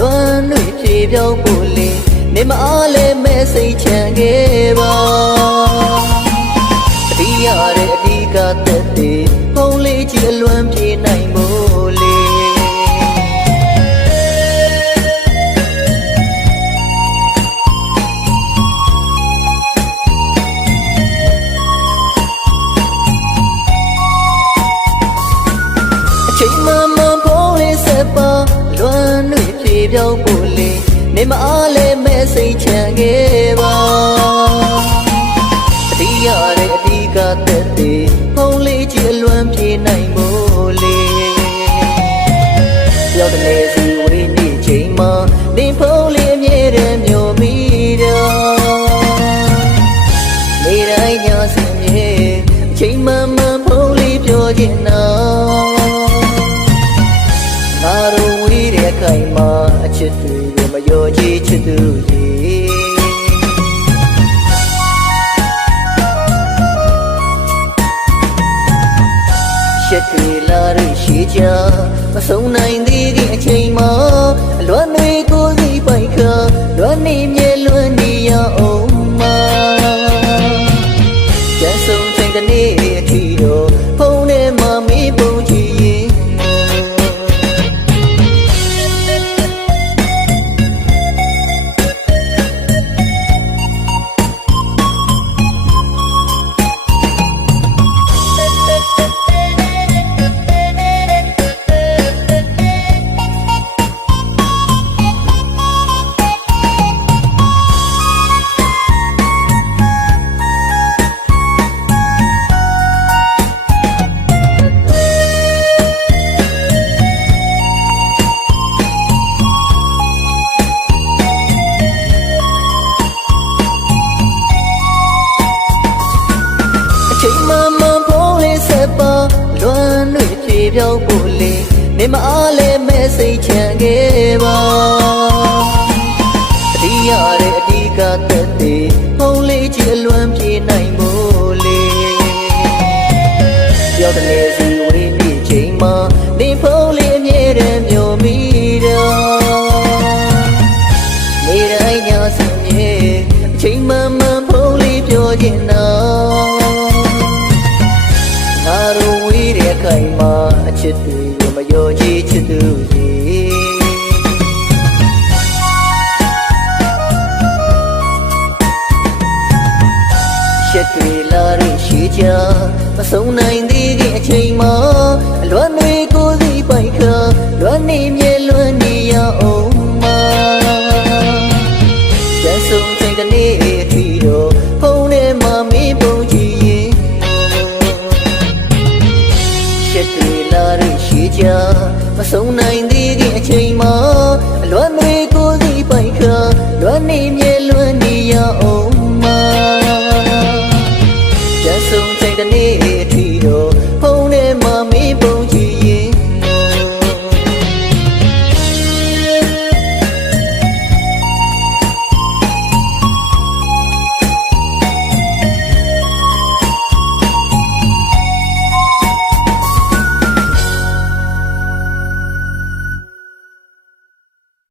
လွမ်းတွေဖြေပြောင်းဖို့လေနေမအားလဲမဲ့စိတ်ချမ်းခဲ့ပါအဒီရတဲ့အဒီကသက်သေးဖုံးလေးကြီးအလွမ်းပြေနိုင်ဖို့လေအချိန်မှမှဖို့လေးစပ်ပါ လွမ်းတွေပြေပြောင်းဖို့လေနေမအားလဲမဲ့စိတ်ချမ်းခဲ့ပါအဒီရတဲ့အဒီကသက်သေးဖုံးလေးကြီးအလွမ်းပြေနိုင်ဖို့လေပြောတဲ့လေစီဝိနေချိန်မှာနေဖုံးလေးအမြဲတမ်းမျိုးမိတော့နေတိုင်းညစင်မြေအချိန်မှန်မှန်ဖုံးလေးပြောခြင်းနာ ချစ်တွေကိုမလျော်ကြည်ချစ်သူကြီးရှက်တွေလာရရှိကြမဆုံးနိုင်သေးတဲ့အချိန်မှာအလွမ်းတွေကိုယ်စီပိုက်ခါလွမ်းနေမြဲလွမ်း ပြေပြောင်းဖို့လေနေမအားလဲမဲ့စိတ်ချမ်းခဲ့ပါအဒီရတဲ့အဒီကသက်သေးဖုန်းလေးကြီးအလွမ်းပြေနိုင်ဖို့လေပြောတဲ့လေ ချစ်တွေကိုမလျော်ကြည်ချစ်သူစီရှက်တွေလာရရှိကြမဆုံးနိုင်သေးတဲ့အချိန်မှာအလွမ်းတွေကိုယ်စီပိုက်ခါလွမ်းနေမြဲလွမ်း ကြမဆုံးနိုင်သေးတဲ့အချိန်မှာအလွမ်းတွေကိုယ်စီပိုက်ခါလွမ်းနေမြဲ